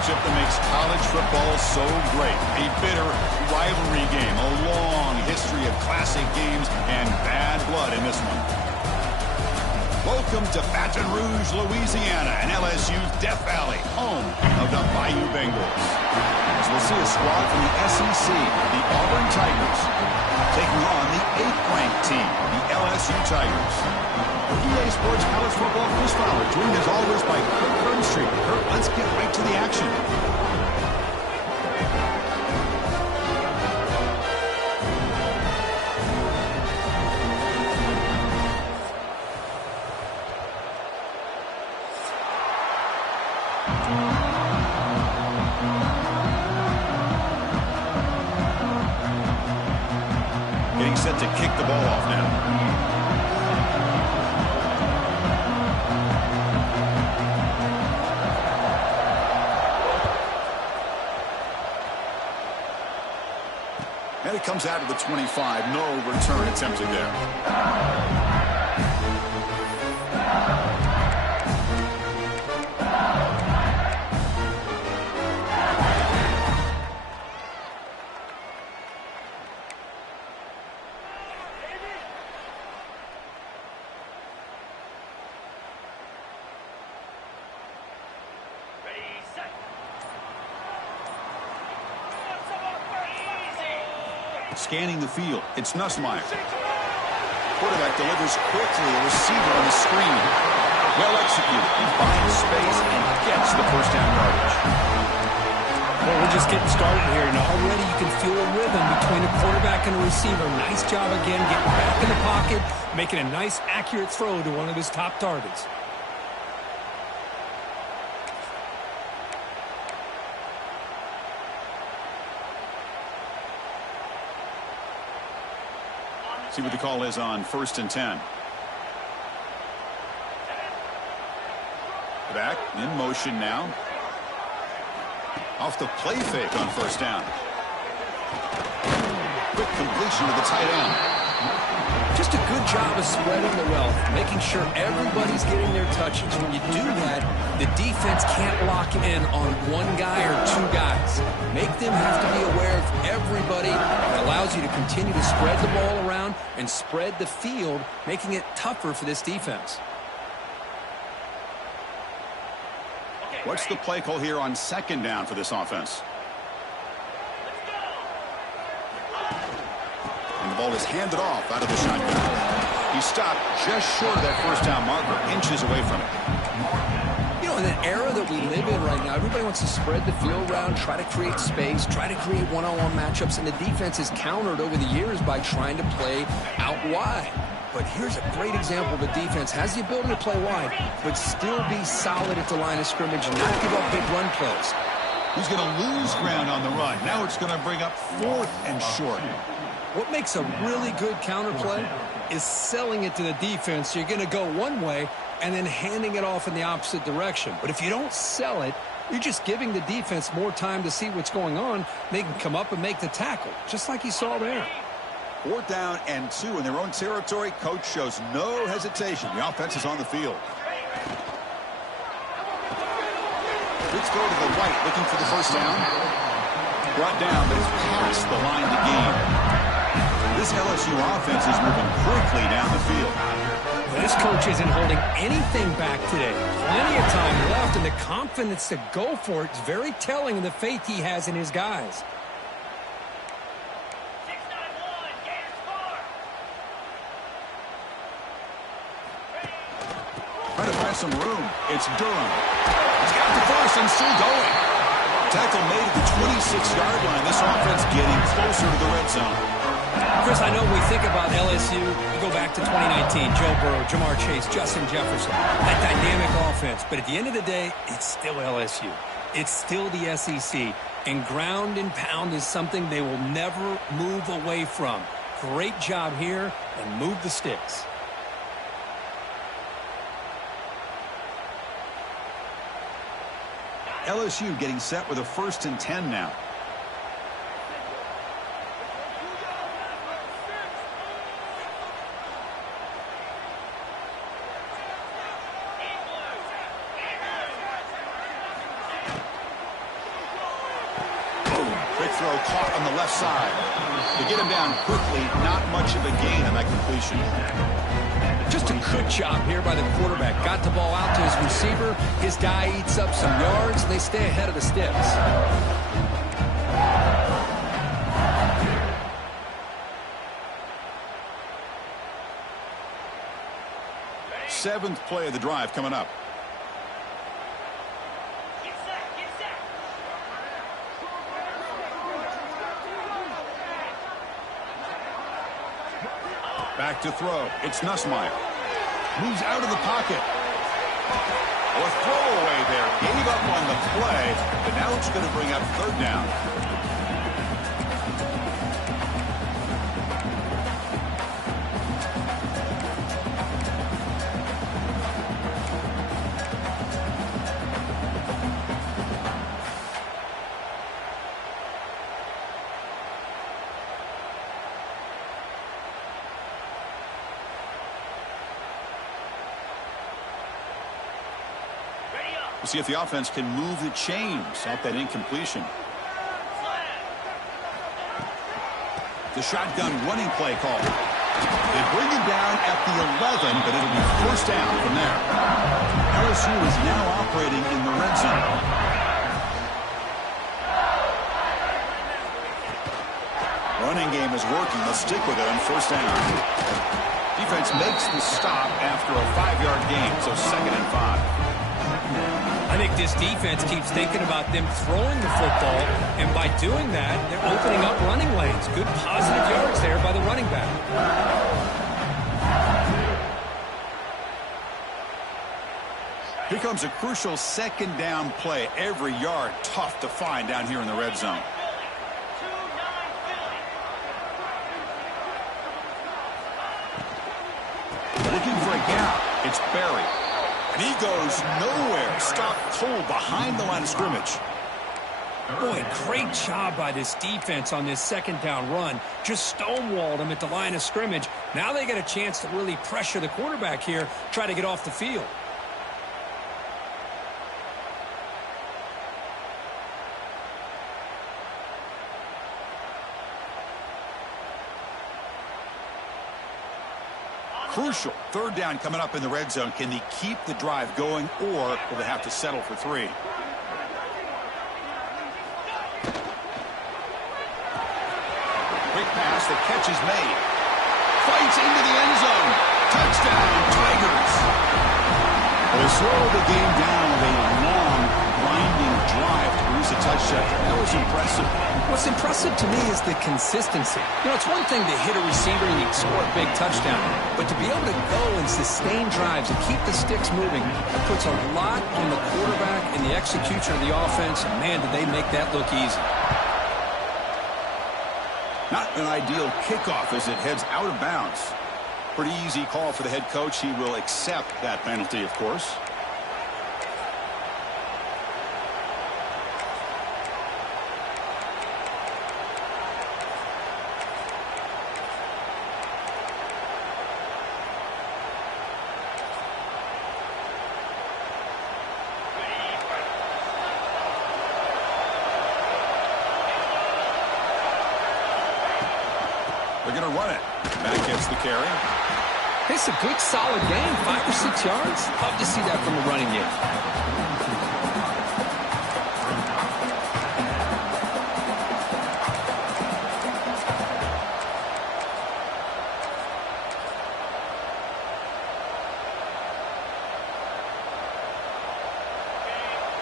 matchup that makes college football so great. A bitter rivalry game, a long history of classic games, and bad blood in this one. Welcome to Baton Rouge, Louisiana, and LSU's Death Valley, home of the Bayou Bengals. As we'll see a squad from the SEC, the Auburn Tigers, taking on the 8th-ranked team, the LSU Tigers. For EA Sports College Football Chris Fowler, joined as always by Kurt Burnstreet. Kurt, let's get right to the action. Getting set to kick the ball off now. And it comes out of the 25. No return attempted there. Scanning the field, it's Nussmeier. Quarterback delivers quickly, a receiver on the screen. Well executed, he finds space and gets the first down yardage. Well, we're just getting started here, and already you can feel a rhythm between a quarterback and a receiver. Nice job again, getting back in the pocket, making a nice, accurate throw to one of his top targets. See what the call is on 1st and 10. Back in motion now. Off the play fake on 1st down. Quick completion to the tight end. Just a good job of spreading the wealth, making sure everybody's getting their touches. When you do that, the defense can't lock in on one guy or two guys. Make them have to be aware of everybody. It allows you to continue to spread the ball around and spread the field, making it tougher for this defense. What's the play call here on 2nd down for this offense? And the ball is handed off out of the shotgun. He stopped just short of that 1st down marker, inches away from it. You know, in the era that we live in right now, everybody wants to spread the field around, try to create space, try to create one-on-one matchups, and the defense is countered over the years by trying to play out wide. But here's a great example of a defense has the ability to play wide, but still be solid at the line of scrimmage and not give up big run plays. He's going to lose ground on the run. Now it's going to bring up 4th and short. What makes a really good counterplay is selling it to the defense. You're going to go one way and then handing it off in the opposite direction. But if you don't sell it, you're just giving the defense more time to see what's going on. They can come up and make the tackle, just like you saw there. 4th down and 2 in their own territory. Coach shows no hesitation. The offense is on the field. Let's go to the right, looking for the 1st down. Brought down, but it's past the line to gain. This LSU offense is moving quickly down the field. This coach isn't holding anything back today. Plenty of time left, and the confidence to go for it is very telling of the faith he has in his guys. Trying to find some room. It's Durham. He's got the first and still going. Tackle made at the 26-yard line. This offense getting closer to the red zone. Chris, I know we think about LSU. You go back to 2019, Joe Burrow, Jamar Chase, Justin Jefferson, that dynamic offense. But at the end of the day, it's still LSU. It's still the SEC. And ground and pound is something they will never move away from. Great job here, and move the sticks. LSU getting set with a 1st and 10 now. throw caught on the left side. To get him down quickly, not much of a gain on that completion. Just a good job here by the quarterback. Got the ball out to his receiver. His guy eats up some yards. They stay ahead of the sticks. Seventh play of the drive coming up. Back to throw. It's Nussmeier. Moves out of the pocket. A throwaway there. Gave up on the play, but now it's going to bring up third down. We'll see if the offense can move the chains off that incompletion. The shotgun running play call. They bring him down at the 11, but it'll be first down from there. LSU is now operating in the red zone. Running game is working. Let's stick with it on first down. Defense makes the stop after a 5-yard gain, so 2nd and 5. I think this defense keeps thinking about them throwing the football, and by doing that, they're opening up running lanes. Good positive yards there by the running back. Here comes a crucial 2nd down play. Every yard tough to find down here in the red zone. Looking for a gap. It's Barry. And he goes nowhere. Stopped cold behind the line of scrimmage. Boy, great job by this defense on this 2nd down run. Just stonewalled him at the line of scrimmage. Now they get a chance to really pressure the quarterback here, try to get off the field. Crucial 3rd down coming up in the red zone. Can they keep the drive going, or will they have to settle for 3? Quick pass. The catch is made. Fights into the end zone. Touchdown, Tigers. They slow the game down with a long, winding drive to produce a touchdown. That was impressive. What's impressive to me is the consistency. You know, it's one thing to hit a receiver and you score a big touchdown, but to be able to go and sustain drives and keep the sticks moving, it puts a lot on the quarterback and the execution of the offense. And man, did they make that look easy. Not an ideal kickoff as it heads out of bounds. Pretty easy call for the head coach. He will accept that penalty, of course. They're going to run it. Back gets the carry. It's a good, solid game. 5 or 6 yards. Love to see that from a running game.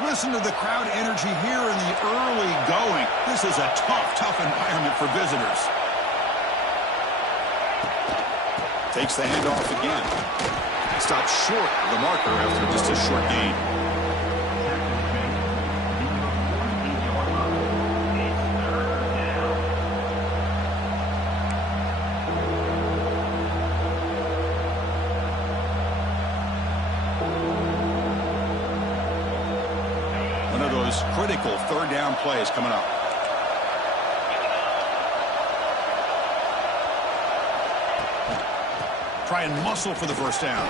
Listen to the crowd energy here in the early going. This is a tough environment for visitors. Takes the handoff again. Stops short of the marker after just a short gain. One of those critical 3rd down plays coming up. Try and muscle for the first down.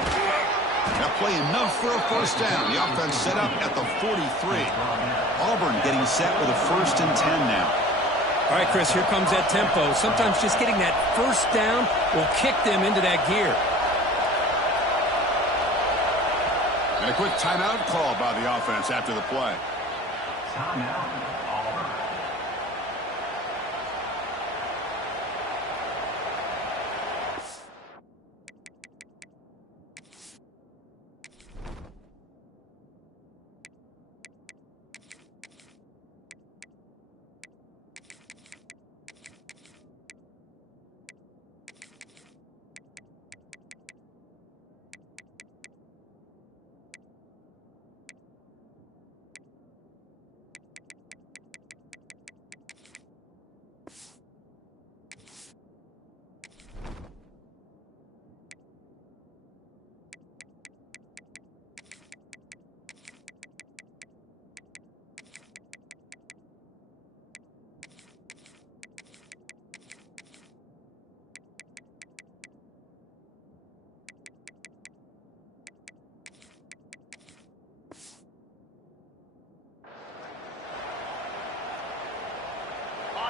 That play enough for a first down. The offense set up at the 43. Auburn getting set with a 1st and 10 now. All right, Chris, here comes that tempo. Sometimes just getting that first down will kick them into that gear. And a quick timeout call by the offense after the play. Timeout. Auburn.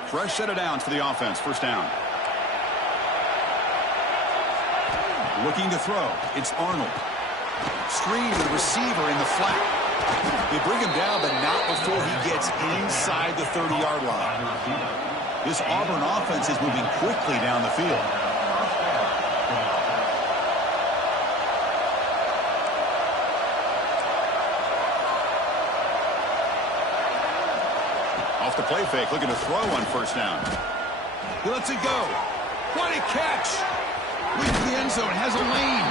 Fresh set of downs for the offense. First down. Looking to throw. It's Arnold. Screen to the receiver in the flat. They bring him down, but not before he gets inside the 30-yard line. This Auburn offense is moving quickly down the field. Off the play fake, looking to throw on first down. He lets it go. What a catch! Leads the end zone, has a lane.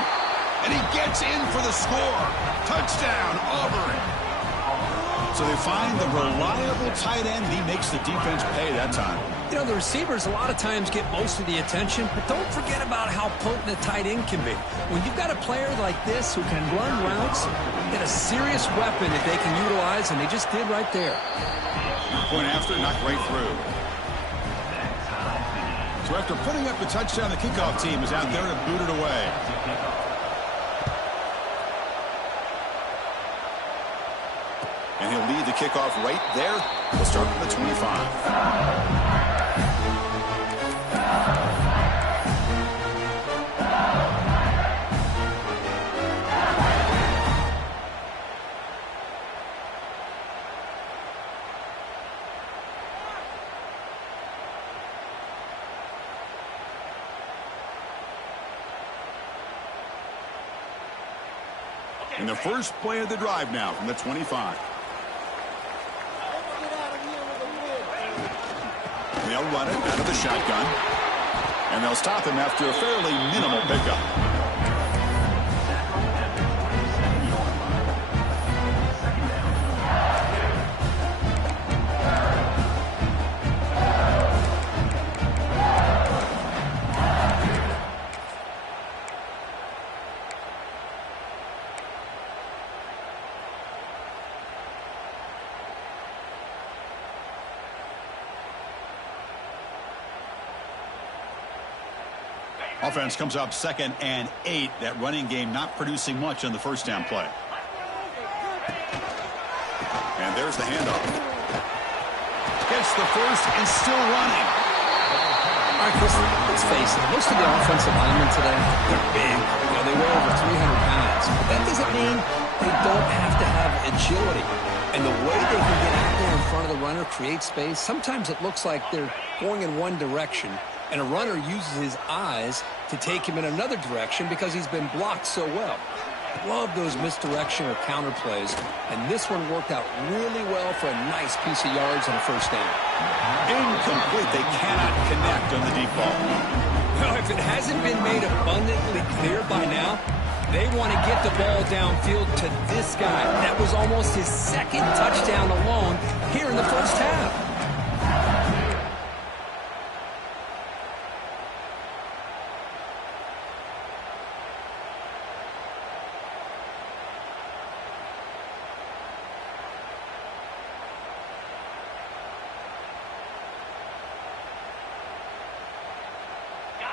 And he gets in for the score. Touchdown, Auburn. So they find the reliable tight end, and he makes the defense pay that time. You know, the receivers a lot of times get most of the attention, but don't forget about how potent a tight end can be. When you've got a player like this who can run routes, get a serious weapon that they can utilize, and they just did right there. Point after, knocked right through. So after putting up the touchdown, the kickoff team is out there to boot it away. And he'll lead the kickoff right there. We'll start from the 25. And the first play of the drive now from the 25. They'll run it out of the shotgun. And they'll stop him after a fairly minimal pickup. Offense comes up 2nd and 8. That running game not producing much on the first down play. And there's the handoff. Gets the first and still running. All right, Chris, let's face it. Most of the offensive linemen today, they're big. You know, they weigh over 300 pounds. But that doesn't mean they don't have to have agility. And the way they can get out there in front of the runner, create space, sometimes it looks like they're going in one direction, and a runner uses his eyes to take him in another direction because he's been blocked so well. Love those misdirection or counter plays, and this one worked out really well for a nice piece of yards and a first down. Incomplete. They cannot connect on the deep ball. Now, if it hasn't been made abundantly clear by now, they want to get the ball downfield to this guy. That was almost his second touchdown alone here in the first half.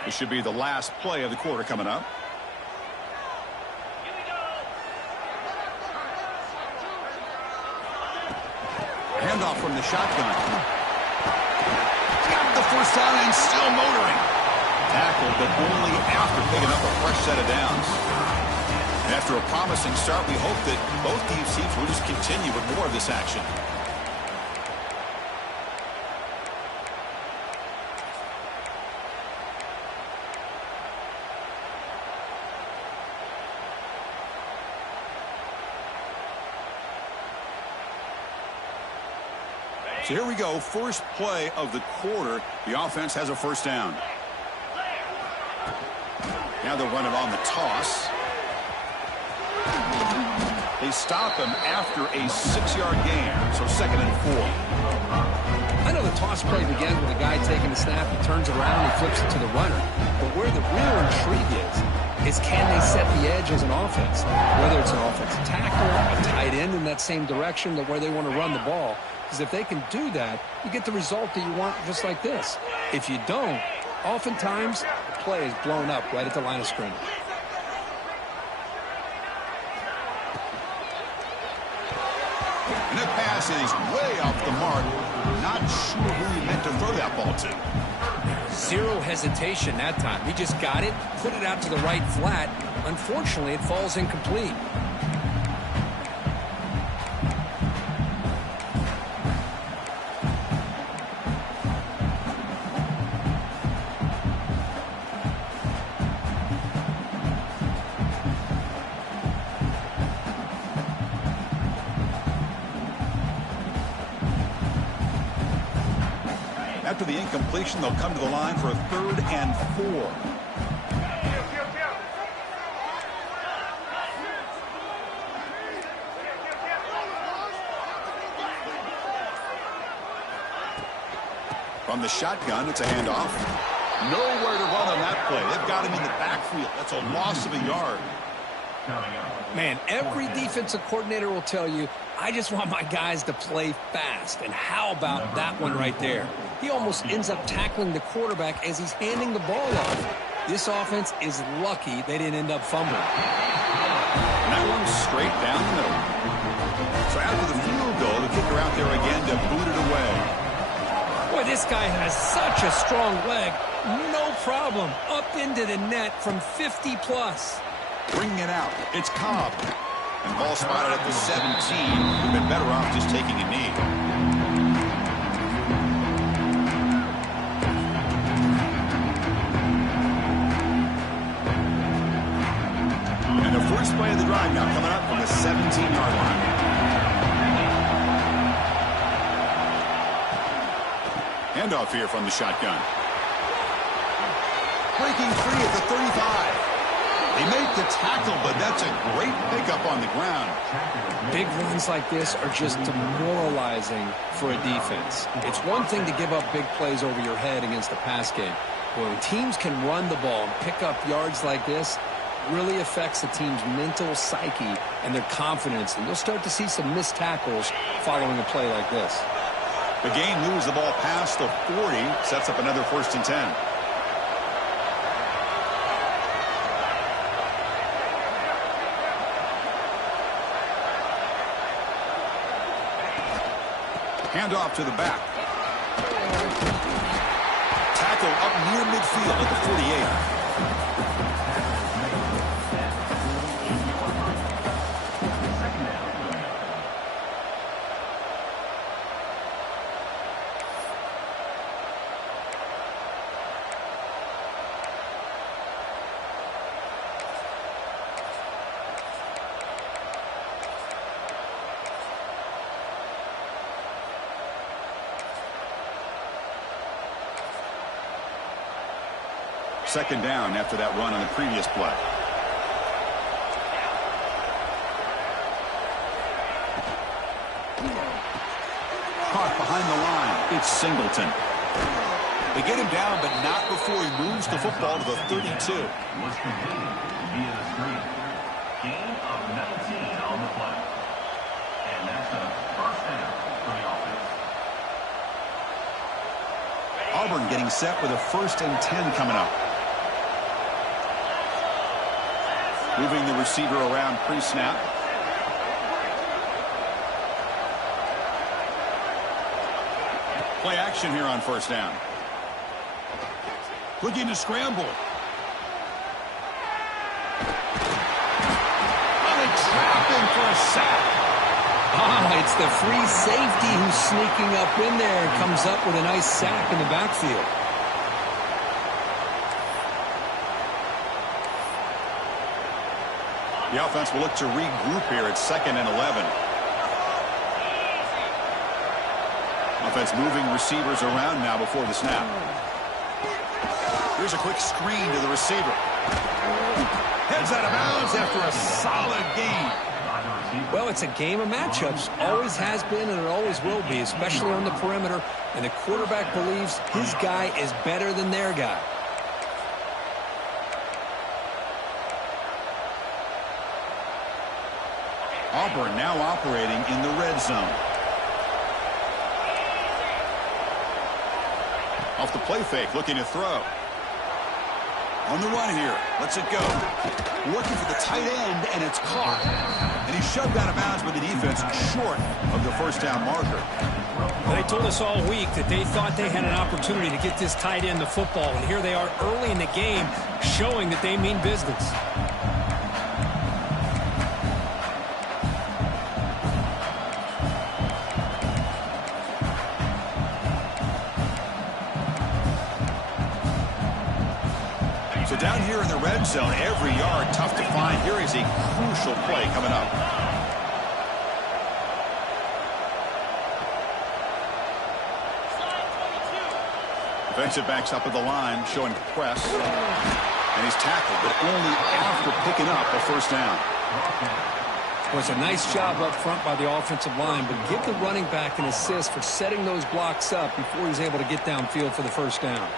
This should be the last play of the quarter coming up. Handoff from the shotgun. first down and still motoring. Tackled, but only after picking up a fresh set of downs. And after a promising start, we hope that both these teams will just continue with more of this action. So here we go, first play of the quarter. The offense has a first down. Now they'll run it on the toss. They stop him after a 6-yard gain, so 2nd and 4. I know the toss play begins with a guy taking the snap, he turns around, he flips it to the runner. But where the real intrigue is can they set the edge as an offense? Whether it's an offensive tackle, a tight end in that same direction, where they want to run the ball. Because if they can do that, you get the result that you want just like this. If you don't, oftentimes the play is blown up right at the line of scrimmage. And that pass is way off the mark. Not sure who he meant to throw that ball to. Zero hesitation that time. He just got it, put it out to the right flat. Unfortunately, it falls incomplete. After the incompletion, they'll come to the line for a 3rd and 4. From the shotgun, it's a handoff. Nowhere to run on that play. They've got him in the backfield. That's a loss of a yard. Man, every defensive coordinator will tell you, I just want my guys to play fast. And how about that one right there? He almost ends up tackling the quarterback as he's handing the ball off. This offense is lucky they didn't end up fumbling. And that one's straight down the middle. So after the field goal, the kicker out there again to boot it away. Boy, this guy has such a strong leg. No problem. Up into the net from 50 plus. Bringing it out. It's Cobb. And ball spotted at the 17. We've been better off just taking a knee. And the first play of the drive now coming up from the 17-yard line. Handoff here from the shotgun. Breaking free at the 35. They make the tackle, but that's a great pickup on the ground. Big runs like this are just demoralizing for a defense. It's one thing to give up big plays over your head against the pass game. But when teams can run the ball and pick up yards like this, it really affects the team's mental psyche and their confidence. And you'll start to see some missed tackles following a play like this. The game moves the ball past the 40, sets up another 1st and 10. Handoff to the back. Tackle up near midfield at the 48. Second down after that run on the previous play. Caught behind the line. It's Singleton. They get him down, but not before he moves the football to the 32. Was completed via the screen. Gain of 19 on the play. And that's a first down for the offense. Auburn getting set with a 1st and 10 coming up. Moving the receiver around pre-snap. Play action here on 1st down. Looking to scramble. Trapping for a sack. It's the free safety who's sneaking up in there and comes up with a nice sack in the backfield. The offense will look to regroup here at 2nd and 11. Offense moving receivers around now before the snap. Here's a quick screen to the receiver. Heads out of bounds after a solid gain. Well, it's a game of matchups. Always has been and it always will be, especially on the perimeter. And the quarterback believes his guy is better than their guy. Auburn now operating in the red zone. Off the play fake, looking to throw. On the run here, lets it go. Working for the tight end, and it's caught. And he's shoved out of bounds by the defense short of the first down marker. Well, they told us all week that they thought they had an opportunity to get this tight end the football. And here they are early in the game showing that they mean business. So down here in the red zone, every yard tough to find. Here is a crucial play coming up. Defensive backs up at the line, showing press. And he's tackled, but only after picking up a first down. Well, it's a nice job up front by the offensive line, but give the running back an assist for setting those blocks up before he's able to get downfield for the first down.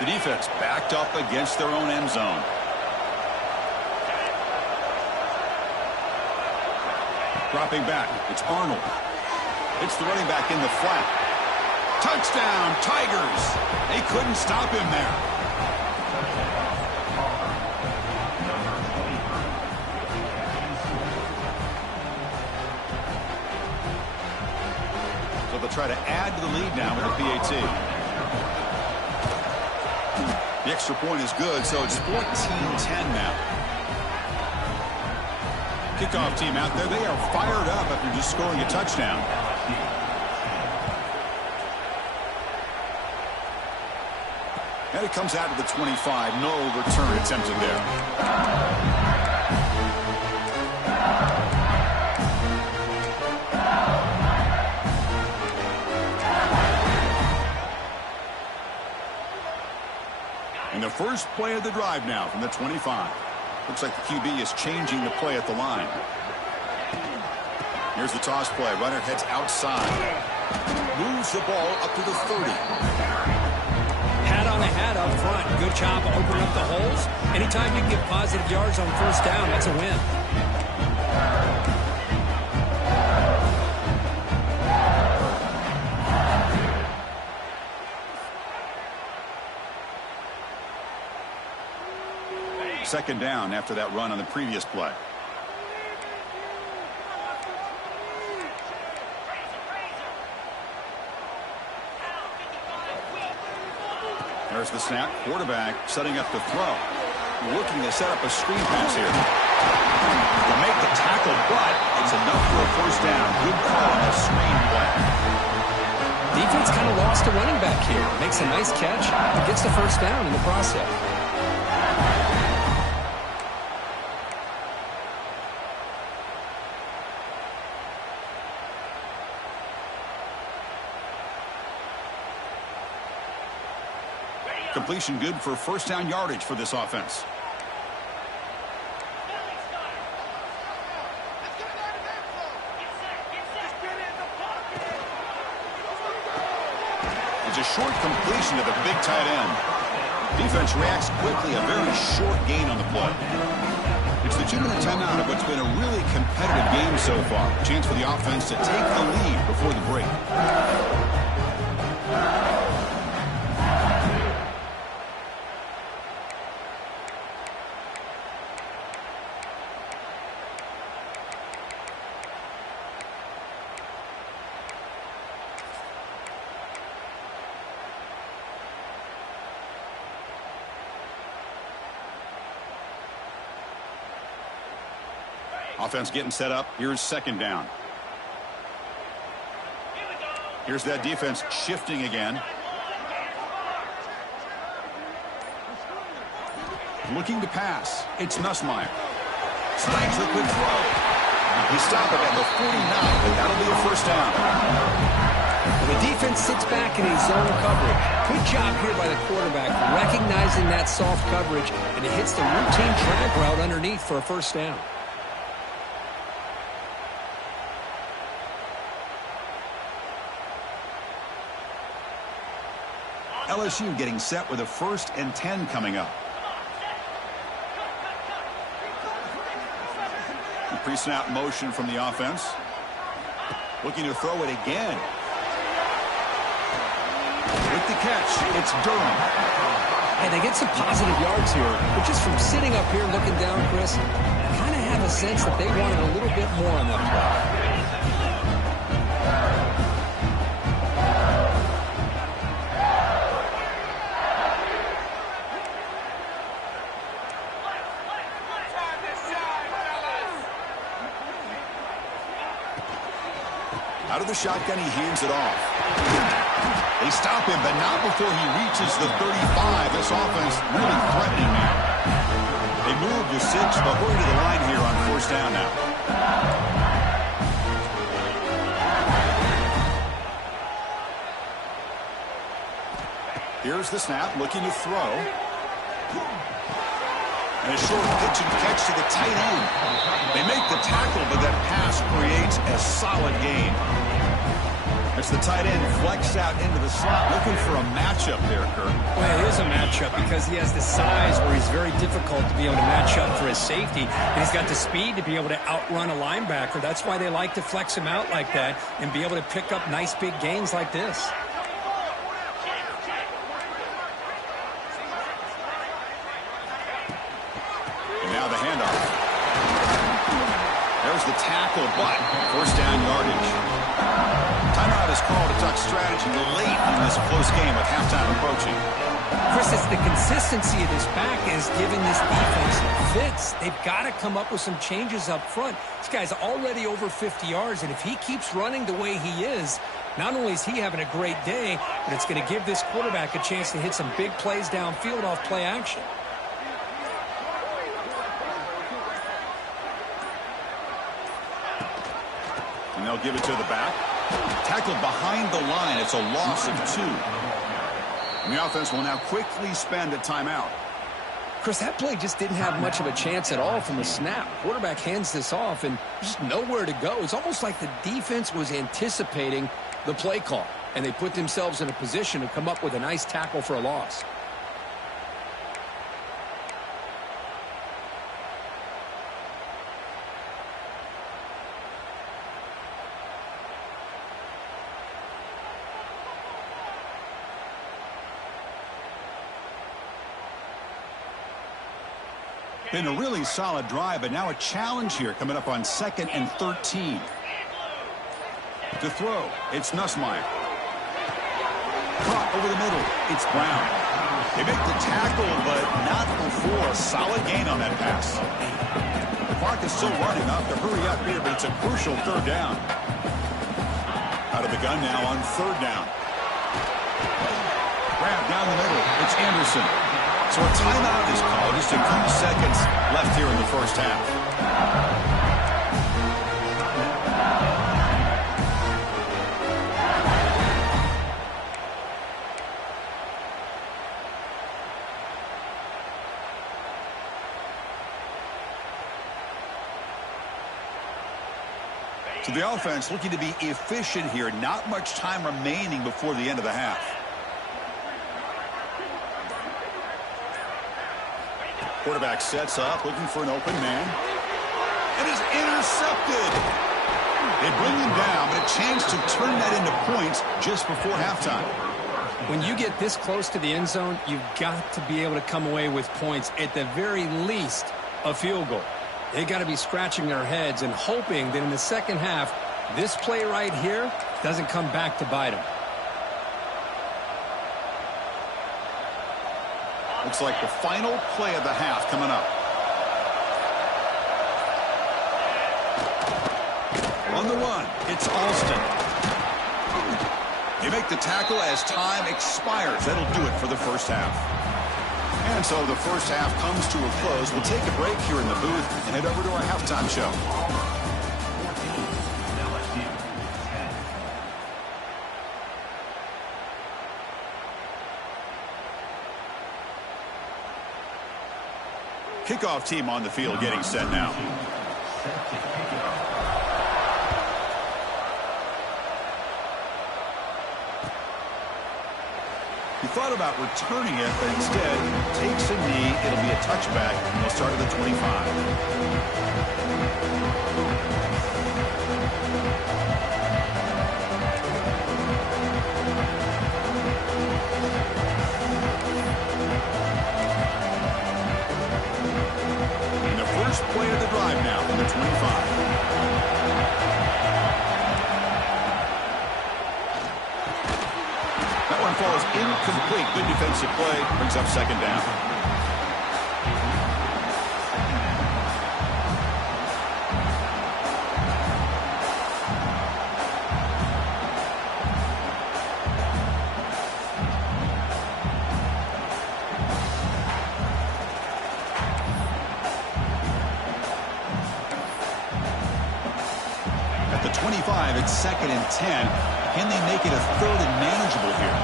The defense backed up against their own end zone. Dropping back, it's Arnold. It's the running back in the flat. Touchdown, Tigers! They couldn't stop him there. So they'll try to add to the lead now with the PAT. The extra point is good, so it's 14-10 now. Kickoff team out there. They are fired up after just scoring a touchdown. And it comes out to the 25. No return attempted there. And the first play of the drive now from the 25. Looks like the QB is changing the play at the line. Here's the toss play. Runner heads outside. Moves the ball up to the 30. Hat on the hat up front. Good job opening up the holes. Anytime you can get positive yards on first down, that's a win. Second down after that run on the previous play. There's the snap. Quarterback setting up the throw. Looking to set up a screen pass here. To make the tackle, but it's enough for a first down. Good call on the screen play. Defense kind of lost a running back here. Makes a nice catch and gets the first down in the process. Completion good for first down yardage for this offense. It's a short completion to the big tight end. Defense reacts quickly, a very short gain on the play. It's the 2-minute timeout of what's been a really competitive game so far. A chance for the offense to take the lead before the break. Offense getting set up. Here's second down. Here's that defense shifting again. Looking to pass. It's Nussmeier. Snags the quick throw. He stopped it at the 49, but that'll be a first down. The defense sits back in a zone coverage. Good job here by the quarterback recognizing that soft coverage, and it hits the routine drag route underneath for a first down. LSU getting set with a 1st and 10 coming up. Pre-snap motion from the offense. Looking to throw it again. With the catch, it's Durham. And they get some positive yards here, but just from sitting up here looking down, Chris, I kind of have a sense that they wanted a little bit more on that play. Out of the shotgun, he hands it off. They stop him, but not before he reaches the 35. This offense really threatening now. They move to 6, but hurry to the line here on 1st down now. Here's the snap, looking to throw. And a short pitch and catch to the tight end. They make the tackle, but that pass creates a solid gain. As the tight end flexed out into the slot, looking for a matchup there, Kirk. Well, it is a matchup because he has the size where he's very difficult to be able to match up for his safety. And he's got the speed to be able to outrun a linebacker. That's why they like to flex him out like that and be able to pick up nice big gains like this. The handoff. There's the tackle, but 1st down yardage. Timeout is called to talk strategy late in this close game with halftime approaching. Chris, it's the consistency of this back is giving this defense fits. They've got to come up with some changes up front. This guy's already over 50 yards, and if he keeps running the way he is, not only is he having a great day, but it's going to give this quarterback a chance to hit some big plays downfield off play action. And they'll give it to the back. Tackled behind the line. It's a loss of 2. And the offense will now quickly spend a timeout. Chris, that play just didn't have much of a chance at all from the snap. Quarterback hands this off and just nowhere to go. It's almost like the defense was anticipating the play call, and they put themselves in a position to come up with a nice tackle for a loss. Been a really solid drive, but now a challenge here coming up on 2nd and 13. To throw, it's Nussmeier. Caught over the middle, it's Brown. They make the tackle, but not before a solid gain on that pass. The clock is still running, up to hurry up here, but it's a crucial 3rd down. Out of the gun now on 3rd down. Grab down the middle, it's Anderson. So a timeout is called. Just a few seconds left here in the 1st half. So the offense looking to be efficient here. Not much time remaining before the end of the half. Quarterback sets up, looking for an open man. And is intercepted. They bring him down, but a chance to turn that into points just before halftime. When you get this close to the end zone, you've got to be able to come away with points. At the very least, a field goal. They got to be scratching their heads and hoping that in the second half, this play right here doesn't come back to bite them. Looks like the final play of the half coming up. On the run, it's Alston. They make the tackle as time expires. That'll do it for the first half. And so the first half comes to a close. We'll take a break here in the booth and head over to our halftime show. Kickoff team on the field getting set now. He thought about returning it, but instead takes a knee. It'll be a touchback, and they'll start at the 25. And the first play of the drive now from the 25. Falls incomplete. Good defensive play. Brings up second down. At the 25, it's 2nd and 10. Can they make it a 3rd and manageable here?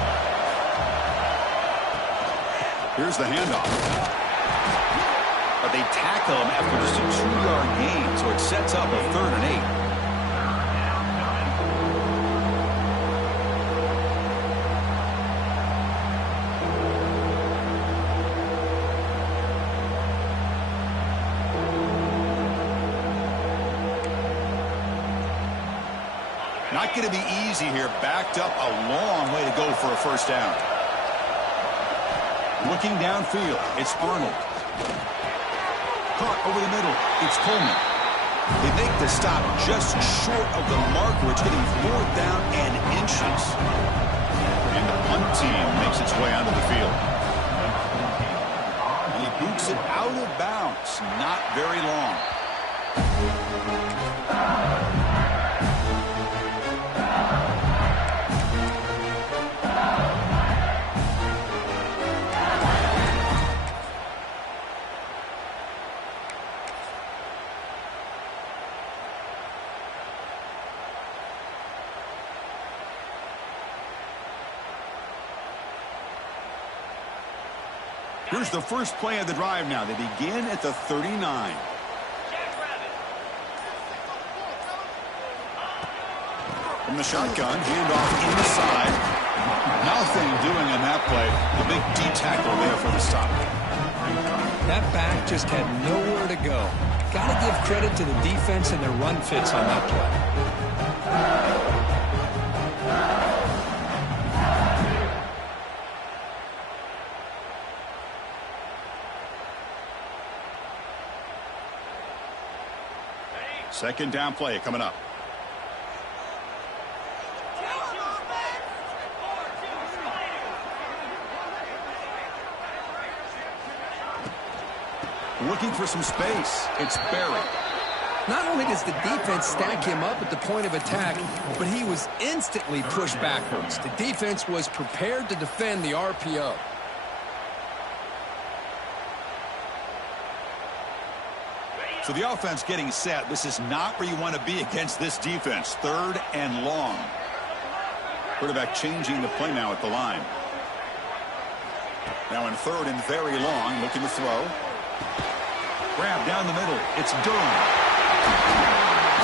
Here's the handoff. But they tackle him after just a 2-yard gain, so it sets up a 3rd and 8. Not going to be easy here. Backed up a long way to go for a first down. Looking downfield, it's Arnold. Caught over the middle, it's Coleman. They make the stop just short of the marker. It's getting 4th down and inches. And the punt team makes its way onto the field. And he boots it out of bounds. Not very long. Here's the first play of the drive now. They begin at the 39. From the shotgun, handoff inside. Nothing doing on that play. The big D tackle there for the stop. That back just had nowhere to go. Got to give credit to the defense and their run fits on that play. Second down play coming up. Looking for some space. It's Barry. Not only does the defense stack him up at the point of attack, but he was instantly pushed backwards. The defense was prepared to defend the RPO. So the offense getting set. This is not where you want to be against this defense. 3rd and long. Quarterback changing the play now at the line. Now in 3rd and very long, looking to throw. Grab down the middle. It's Durham.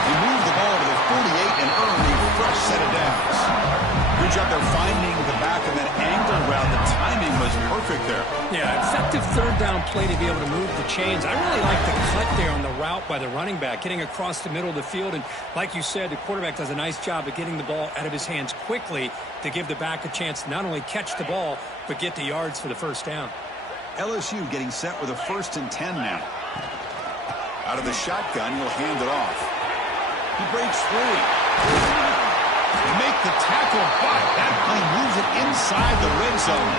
He moved the ball to the 48 and earned a fresh set of downs. Good job there finding the back of that angle route. The timing was perfect there. Yeah, effective 3rd down play to be able to move the chains. I really like the cut there on the route by the running back, getting across the middle of the field. And like you said, the quarterback does a nice job of getting the ball out of his hands quickly to give the back a chance to not only catch the ball, but get the yards for the first down. LSU getting set with a 1st and 10 now. Out of the shotgun, he'll hand it off. He breaks free. They make the tackle, but that play moves it inside the red zone.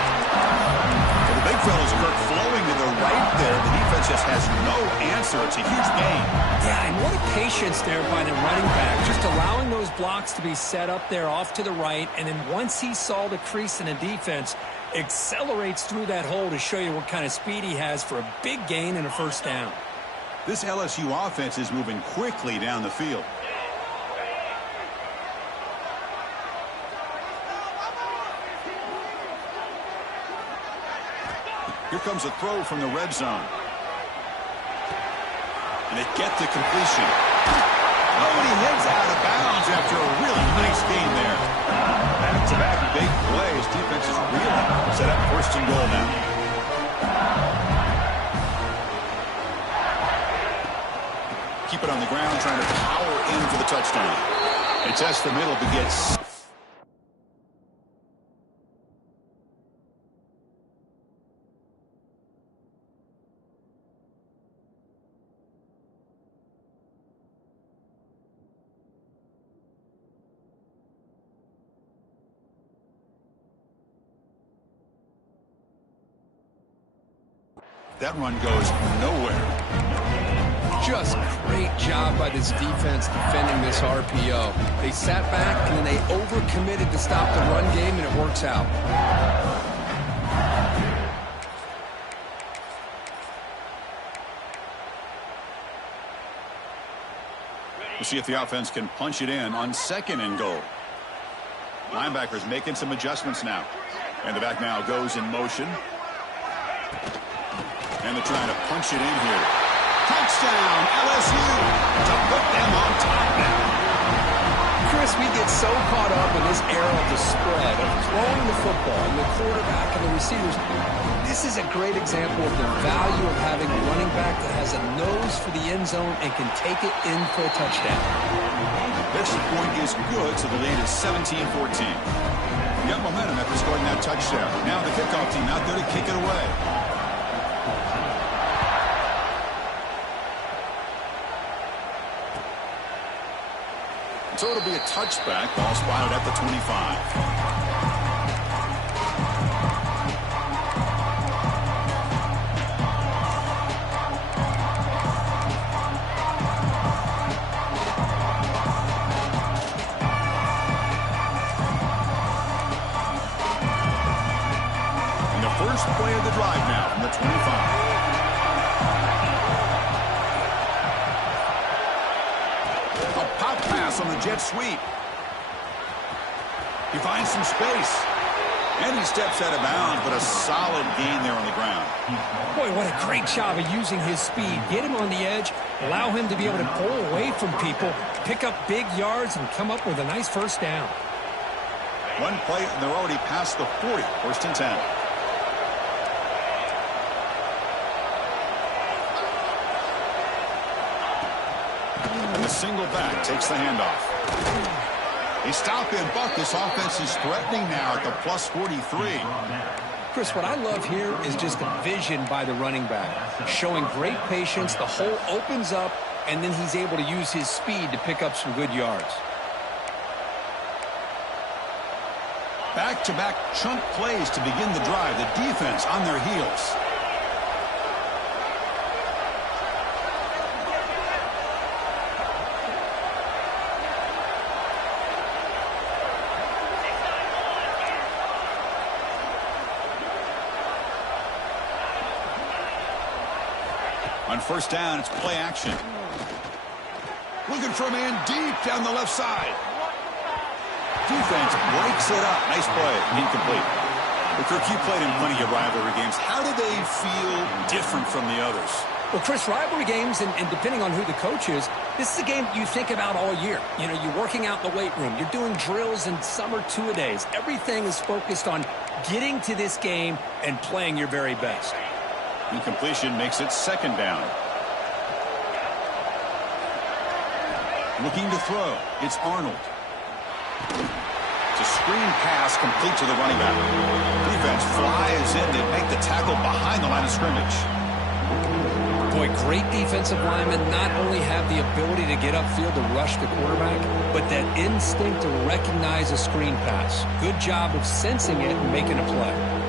Well, the big fellas, Kirk, flowing to the right there. The defense just has no answer. It's a huge gain. Yeah, and what a patience there by the running back. Just allowing those blocks to be set up there off to the right, and then once he saw the crease in the defense, accelerates through that hole to show you what kind of speed he has for a big gain and a first down. This LSU offense is moving quickly down the field. Here comes a throw from the red zone. And they get the completion. Oh, and he heads out of bounds after a really nice game there. Back-to-back big plays. Defense is reeling. Set up first and goal now. Keep it on the ground, trying to power in for the touchdown. They test the middle, but gets... That run goes nowhere. Just great job by this defense defending this RPO. They sat back and then they overcommitted to stop the run game, and it works out. We'll see if the offense can punch it in on second and goal. Linebackers making some adjustments now. And the back now goes in motion. And they're trying to punch it in here. Touchdown, LSU, to put them on top now. Chris, we get so caught up in this era of the spread, of throwing the football, and the quarterback and the receivers. This is a great example of the value of having a running back that has a nose for the end zone and can take it in for a touchdown. Extra point is good, so the lead is 17-14. You got momentum after scoring that touchdown. Now the kickoff team out there to kick it away. So it'll be a touchback. Ball spotted at the 25. And the first play of the drive now from the 25. On the jet sweep. He finds some space. And he steps out of bounds, but a solid gain there on the ground. Boy, what a great job of using his speed. Get him on the edge, allow him to be able to pull away from people, pick up big yards, and come up with a nice first down. One play, and they're already past the 40. First and 10. Single back takes the handoff. They stop him, but this offense is threatening now at the plus 43. Chris, what I love here is just the vision by the running back. Showing great patience, the hole opens up, and then he's able to use his speed to pick up some good yards. Back-to-back chunk plays to begin the drive. The defense on their heels. On first down, it's play action. Looking for a man deep down the left side. Defense breaks it up. Nice play. Incomplete. Well, Kirk, you played in plenty of rivalry games. How do they feel different from the others? Well, Chris, rivalry games, and depending on who the coach is, this is a game you think about all year. You know, you're working out in the weight room. You're doing drills in summer two-a-days. Everything is focused on getting to this game and playing your very best. Incompletion makes it second down. Looking to throw. It's Arnold. It's a screen pass complete to the running back. Defense flies in to make the tackle behind the line of scrimmage. Boy, great defensive linemen not only have the ability to get upfield to rush the quarterback, but that instinct to recognize a screen pass. Good job of sensing it and making a play.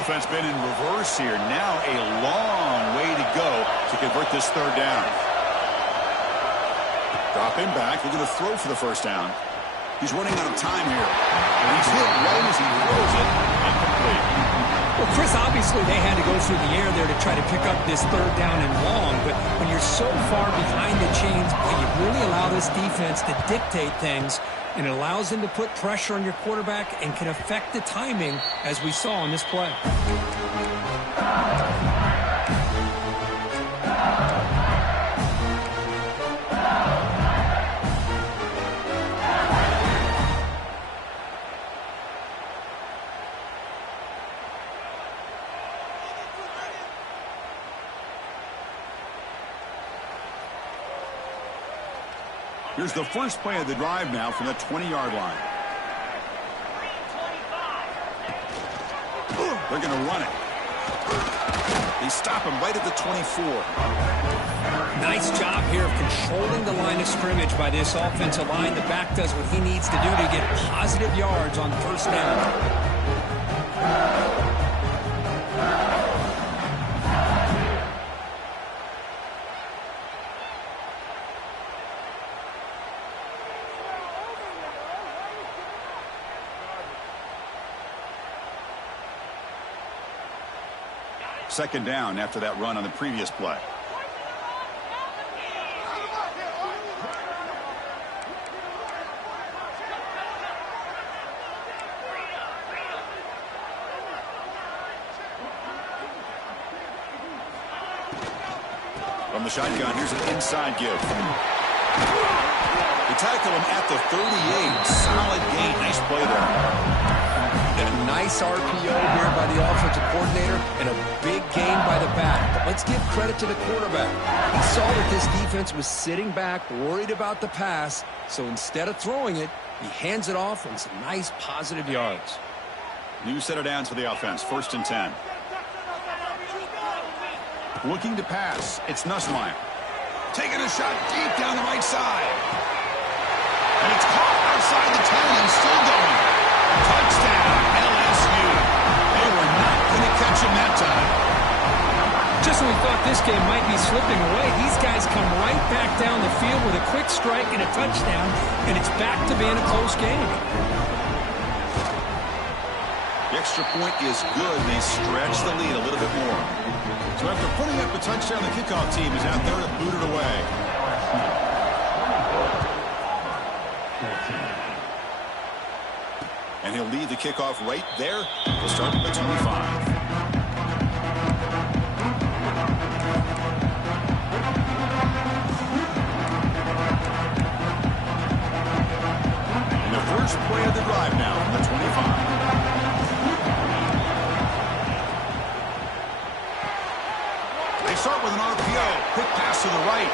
offense been in reverse here. Now a long way to go to convert this third down. Drop him back. They're going to throw for the first down. He's running out of time here. And he's hit right as he throws it. Incomplete. Well, Chris, obviously they had to go through the air there to try to pick up this third down and long. But when you're so far behind the chains, you really allow this defense to dictate things. And it allows them to put pressure on your quarterback and can affect the timing, as we saw on this play. Here's the first play of the drive now from the 20-yard line. They're going to run it. They stop him right at the 24. Nice job here of controlling the line of scrimmage by this offensive line. The back does what he needs to do to get positive yards on first down. Second down after that run on the previous play. From the shotgun, here's an inside give. They tackle him at the 38. Solid gain. Nice play there. And a nice RPO here by the offensive coordinator and a big gain by the back. But let's give credit to the quarterback. He saw that this defense was sitting back, worried about the pass. So instead of throwing it, he hands it off and some nice positive yards. New set of downs for the offense. First and 10. Looking to pass. It's Nussmeier. Taking a shot deep down the right side. And it's caught outside the 10 and still going. Touchdown, LSU. They were not going to catch him that time. Just when we thought this game might be slipping away, these guys come right back down the field with a quick strike and a touchdown, and it's back to being a close game. The extra point is good. They stretch the lead a little bit more. So after putting up a touchdown, the kickoff team is out there to boot it away. And he'll lead the kickoff right there. We'll start at the 25. And the first play of the drive now from the 25. They start with an RPO. Quick pass to the right.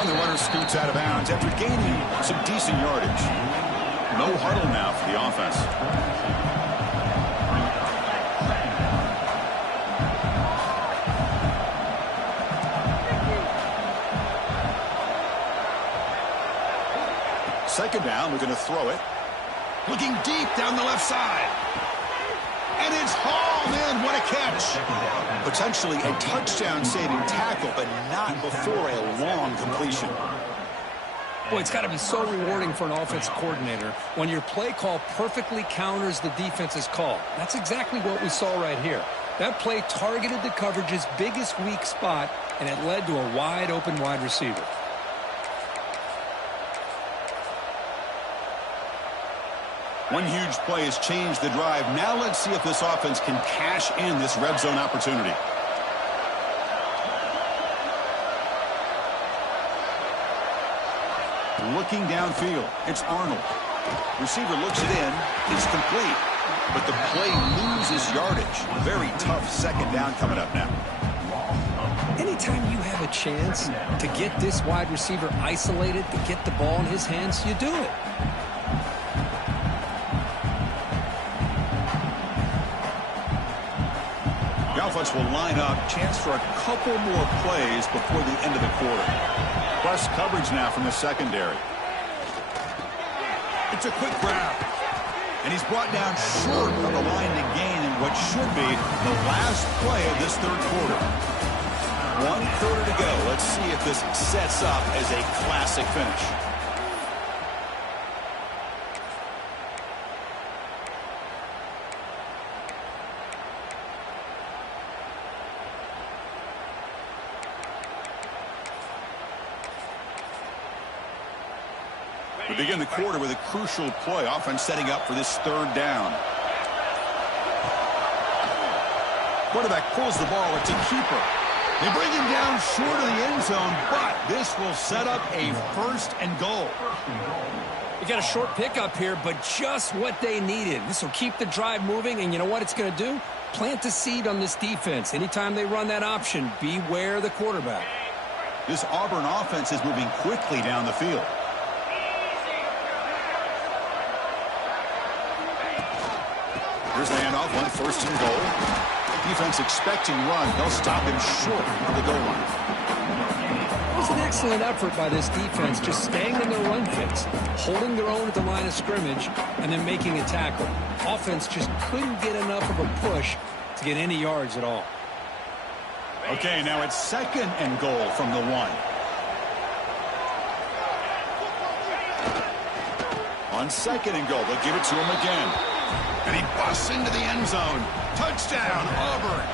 And the runner scoots out of bounds after gaining some decent yardage. No huddle now for the offense. Second down, we're going to throw it. Looking deep down the left side. And it's hauled in. What a catch. Potentially a touchdown-saving tackle, but not before a long completion. Boy, it's got to be so rewarding for an offensive coordinator when your play call perfectly counters the defense's call. That's exactly what we saw right here. That play targeted the coverage's biggest weak spot, and it led to a wide-open wide receiver. One huge play has changed the drive. Now let's see if this offense can cash in this red zone opportunity. Looking downfield, it's Arnold. Receiver looks it in. It's complete. But the play loses yardage. Very tough second down coming up now. Anytime you have a chance to get this wide receiver isolated, to get the ball in his hands, you do it. The offense will line up. Chance for a couple more plays before the end of the quarter. Plus coverage now from the secondary. It's a quick grab. And he's brought down short of the line to gain in what should be the last play of this third quarter. 1 quarter to go. Let's see if this sets up as a classic finish. We begin the quarter with a crucial play, offense setting up for this third down. Quarterback pulls the ball to keeper. They bring him down short of the end zone, but this will set up a 1st and goal. You got a short pickup here, but just what they needed. This will keep the drive moving, and you know what it's going to do? Plant the seed on this defense. Anytime they run that option, beware the quarterback. This Auburn offense is moving quickly down the field. Here's the handoff, 1st and goal. Defense expecting run. They'll stop him short of the goal line. It was an excellent effort by this defense, just staying in their run fits, holding their own at the line of scrimmage, and then making a tackle. Offense just couldn't get enough of a push to get any yards at all. Okay, now it's 2nd and goal from the 1. On 2nd and goal, they'll give it to him again. And he busts into the end zone. Touchdown, Auburn.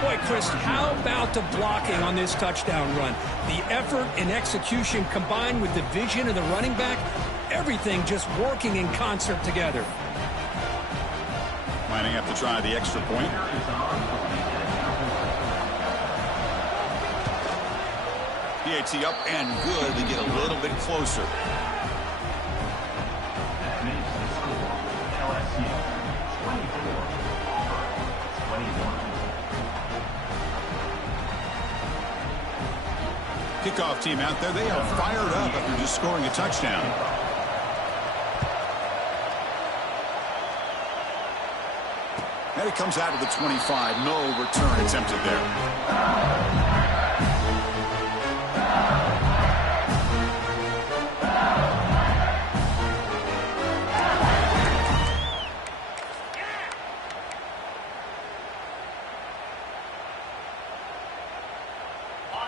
Boy, Chris, how about the blocking on this touchdown run? The effort and execution combined with the vision of the running back, everything just working in concert together. Lining up to try the extra point. PAT up and good to get a little bit closer. Kickoff team out there, they are fired up after just scoring a touchdown. And it comes out of the 25. No return attempted there.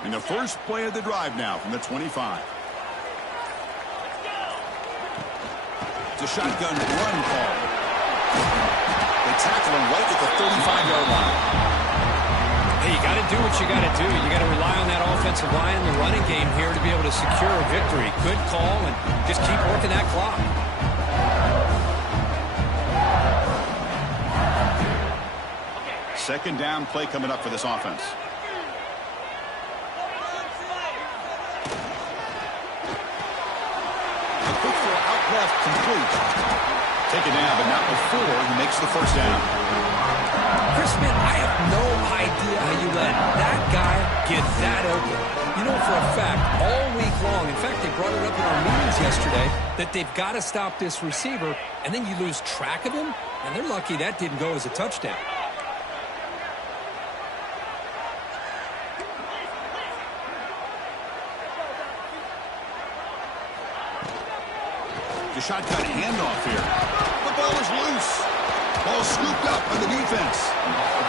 In the first play of the drive now from the 25. It's a shotgun run call. They tackle him right at the 35-yard line. Hey, you got to do what you got to do. You got to rely on that offensive line and the running game here to be able to secure a victory. Good call, and just keep working that clock. Second down play coming up for this offense. Left complete. Take it down, but not before he makes the first down. Chris, man, I have no idea how you let that guy get that open. You know for a fact, all week long, in fact, they brought it up in our meetings yesterday, that they've got to stop this receiver, and then you lose track of him, and they're lucky that didn't go as a touchdown. The shotgun handoff here. The ball is loose. Ball scooped up by the defense.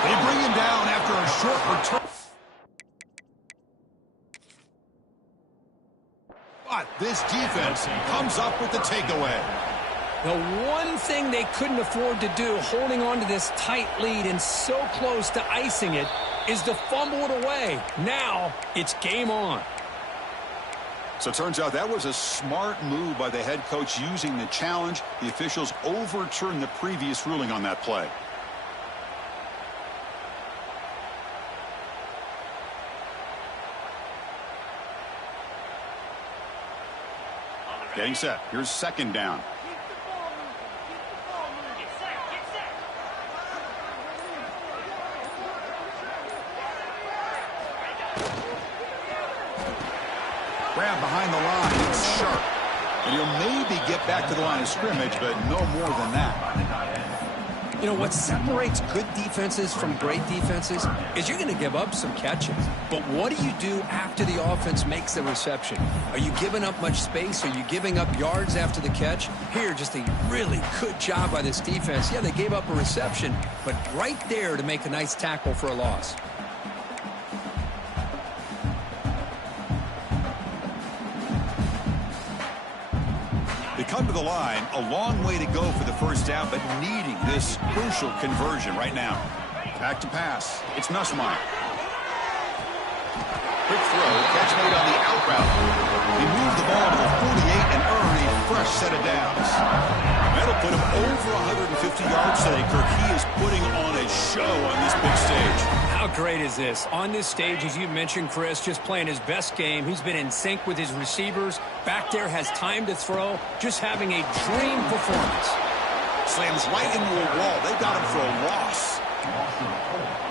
They bring him down after a short return. But this defense comes up with the takeaway. The one thing they couldn't afford to do, holding on to this tight lead and so close to icing it, is to fumble it away. Now, it's game on. So it turns out that was a smart move by the head coach using the challenge. The officials overturned the previous ruling on that play. Getting set. Here's second down. Grab behind the line. It's sharp. And he'll maybe get back to the line of scrimmage, but no more than that. You know, what separates good defenses from great defenses is you're going to give up some catches. But what do you do after the offense makes the reception? Are you giving up much space? Are you giving up yards after the catch? Here, just a really good job by this defense. Yeah, they gave up a reception, but right there to make a nice tackle for a loss. Come to the line, a long way to go for the first down, but needing this crucial conversion right now. Back to pass. It's Nussmeier. Quick throw, catch made on the out route. He moved the ball to the 48 and earned a fresh set of downs. That'll put him over 150 yards today, Kirk. He is putting on a show on this big stage. How great is this? On this stage, as you mentioned, Chris, just playing his best game. He's been in sync with his receivers. Back there, has time to throw. Just having a dream performance. Slams right into a wall. They got him for a loss.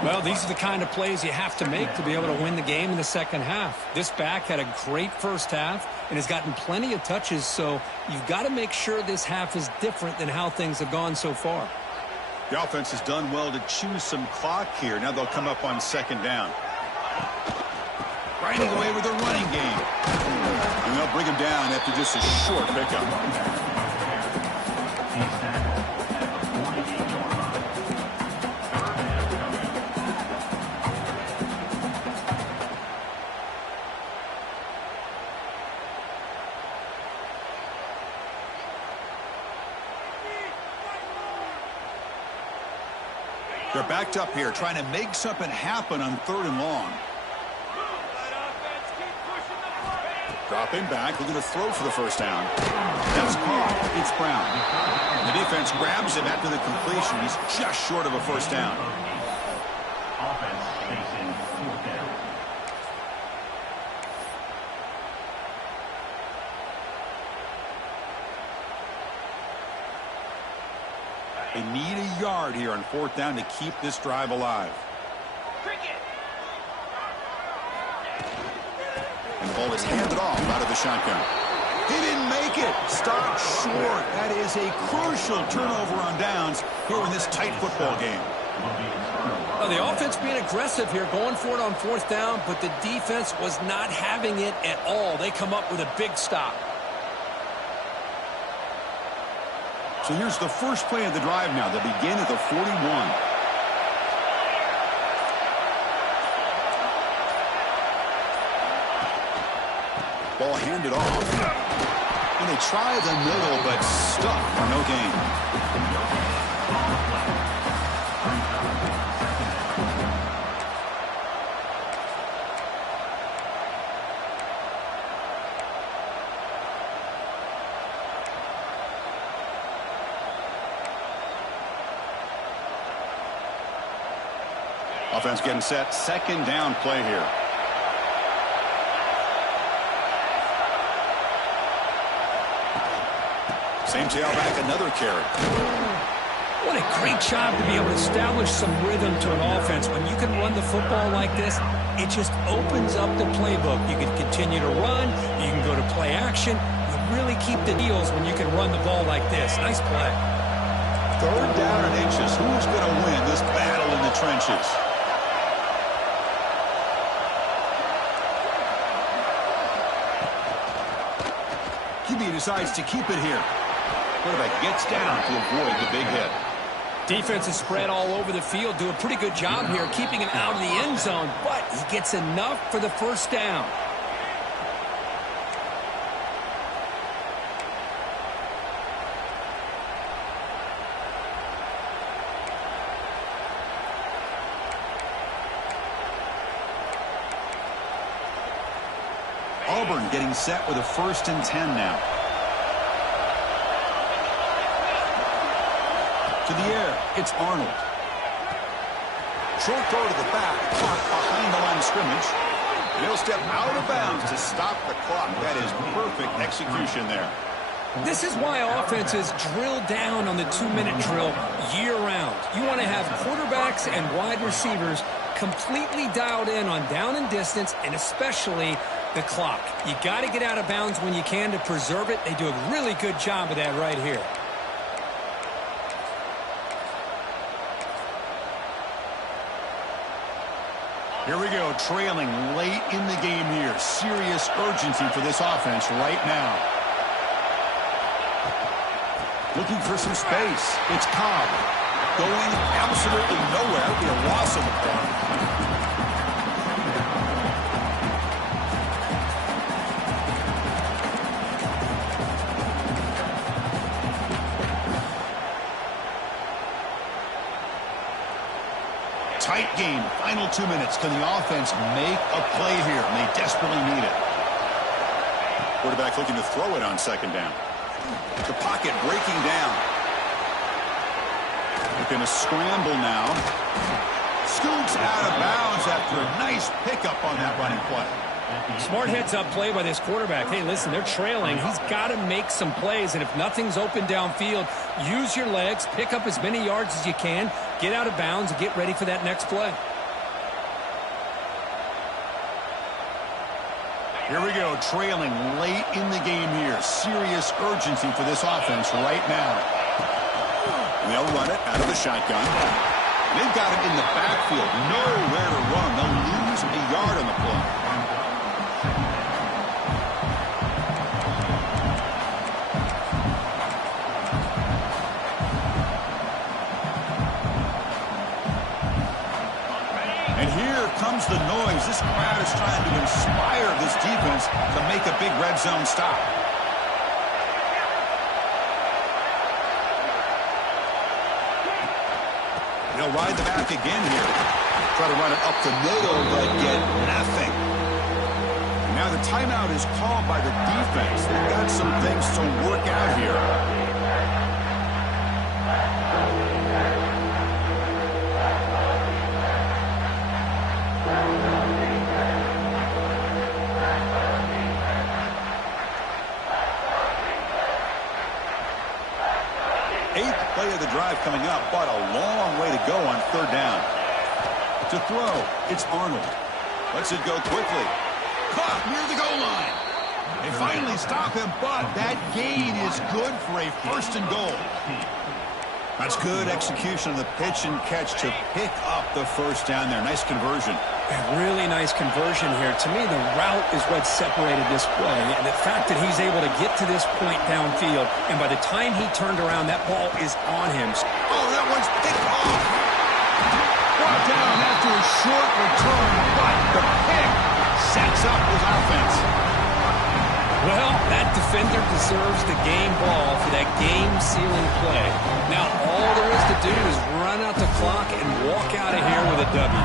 Well, these are the kind of plays you have to make to be able to win the game in the second half. This back had a great first half and has gotten plenty of touches, so you've got to make sure this half is different than how things have gone so far. The offense has done well to choose some clock here. Now they'll come up on second down. Riding away with a running game. And they'll bring him down after just a short pickup. They're backed up here, trying to make something happen on 3rd and long. Dropping back, looking to throw for the first down. That's caught. It's Brown. The defense grabs him after the completion. He's just short of a first down. Offense facing 4th down. They need a yard here on 4th down to keep this drive alive. And the ball is handed off out of the shotgun. He didn't make it. Stopped short. That is a crucial turnover on downs here in this tight football game. Well, the offense being aggressive here, going for it on 4th down, but the defense was not having it at all. They come up with a big stop. So here's the first play of the drive now. They begin at the 41. Ball handed off. And they try the middle, but stuck for no gain. Offense getting set. Second down play here. Same tailback, another carry. What a great job to be able to establish some rhythm to an offense. When you can run the football like this, it just opens up the playbook. You can continue to run. You can go to play action. You really keep the deals when you can run the ball like this. Nice play. 3rd down and inches. Who's going to win this battle in the trenches? QB decides to keep it here. Quarterback gets down to avoid the big hit. Defense is spread all over the field. Do a pretty good job here keeping him out of the end zone, but he gets enough for the first down. Auburn getting set with a 1st and 10 now. To the air, it's Arnold. Short throw to the back, caught behind the line of scrimmage. And he'll step out of bounds to stop the clock. That is perfect execution there. This is why offenses drill down on the 2-minute drill year-round. You want to have quarterbacks and wide receivers completely dialed in on down and distance, and especially the clock. You got to get out of bounds when you can to preserve it. They do a really good job of that right here. Here we go, trailing late in the game here. Serious urgency for this offense right now. Looking for some space. It's Cobb. Going absolutely nowhere. It'll be a loss on the play. Tight game, final 2 minutes. Can the offense make a play here? And they desperately need it. Quarterback looking to throw it on second down. The pocket breaking down. They're going to scramble now. Scoots out of bounds after a nice pickup on that running play. Smart heads-up play by this quarterback. Hey, listen, they're trailing. He's got to make some plays, and if nothing's open downfield, use your legs, pick up as many yards as you can, get out of bounds, and get ready for that next play. Here we go, trailing late in the game here. Serious urgency for this offense right now. They'll run it out of the shotgun. They've got him in the backfield. Nowhere to run. They'll lose a yard on the play. Comes the noise. This crowd is trying to inspire this defense to make a big red zone stop. They'll ride the back again here. Try to run it up the middle, but get nothing. Now the timeout is called by the defense. They've got some things to work out here. Play of the drive coming up, but a long way to go on third down. To throw, it's Arnold. Lets it go quickly. Caught near the goal line. They finally stop him, but that gain is good for a first and goal. That's good execution of the pitch and catch to pick up the first down there. Nice conversion. A really nice conversion here. To me, the route is what separated this play. And the fact that he's able to get to this point downfield, and by the time he turned around, that ball is on him. Oh, that one's picked off. Brought down after a short return, but the pick sets up his offense. Well, that defender deserves the game ball for that game-sealing play. Now, all there is to do is run out the clock and walk out of here with a W.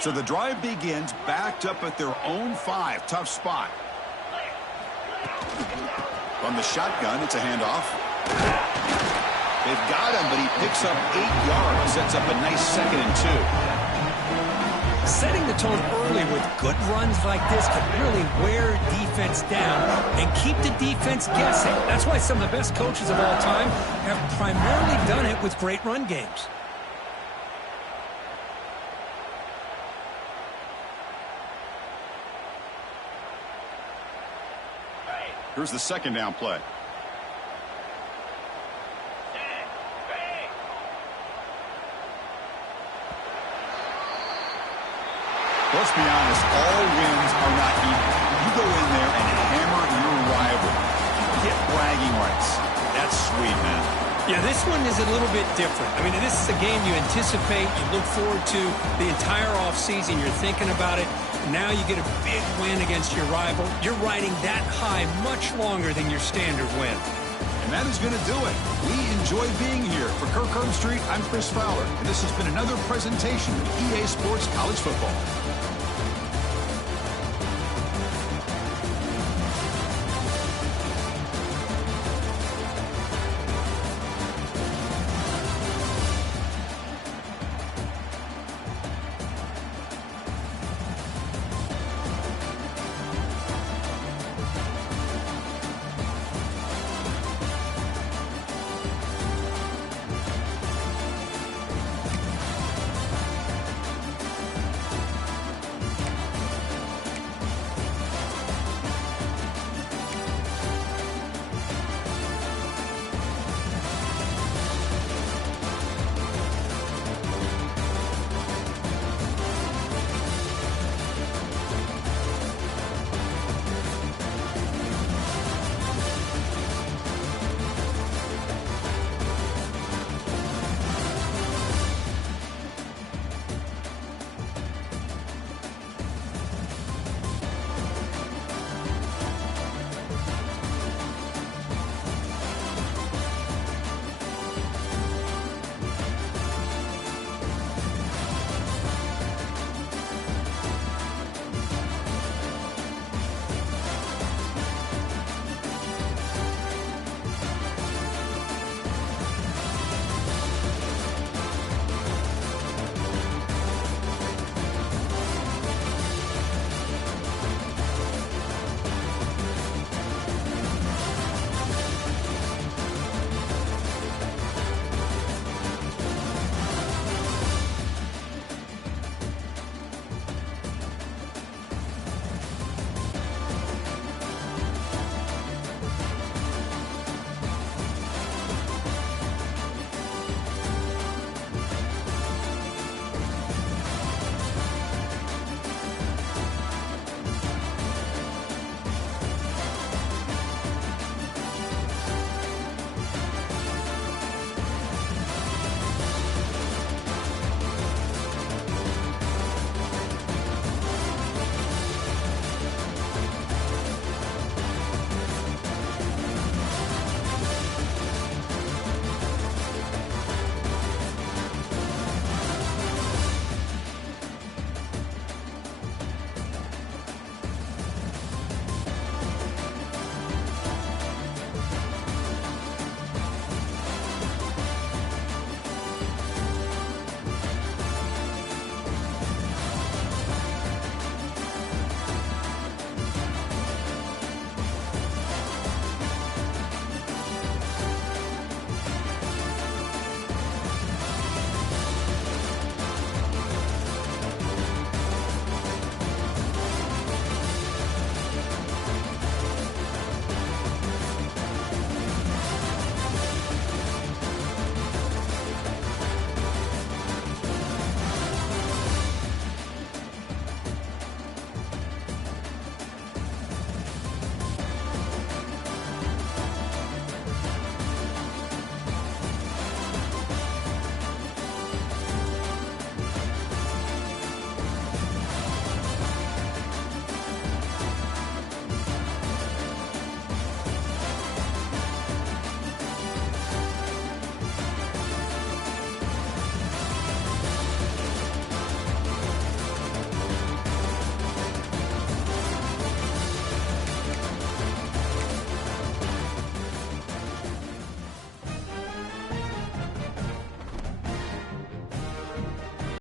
So the drive begins backed up at their own 5. Tough spot. From the shotgun, it's a handoff. They've got him, but he picks up 8 yards. Sets up a nice 2nd and 2. Setting the tone early with good runs like this can really wear defense down and keep the defense guessing. That's why some of the best coaches of all time have primarily done it with great run games. Here's the second down play. Let's be honest, all wins are not equal. You go in there and hammer your rival. Get bragging rights. That's sweet, man. Yeah, this one is a little bit different. I mean, this is a game you anticipate, you look forward to the entire offseason. You're thinking about it. Now you get a big win against your rival. You're riding that high much longer than your standard win. And that is going to do it. We enjoy being here. For Kirk Street, I'm Chris Fowler, and this has been another presentation of EA Sports College Football.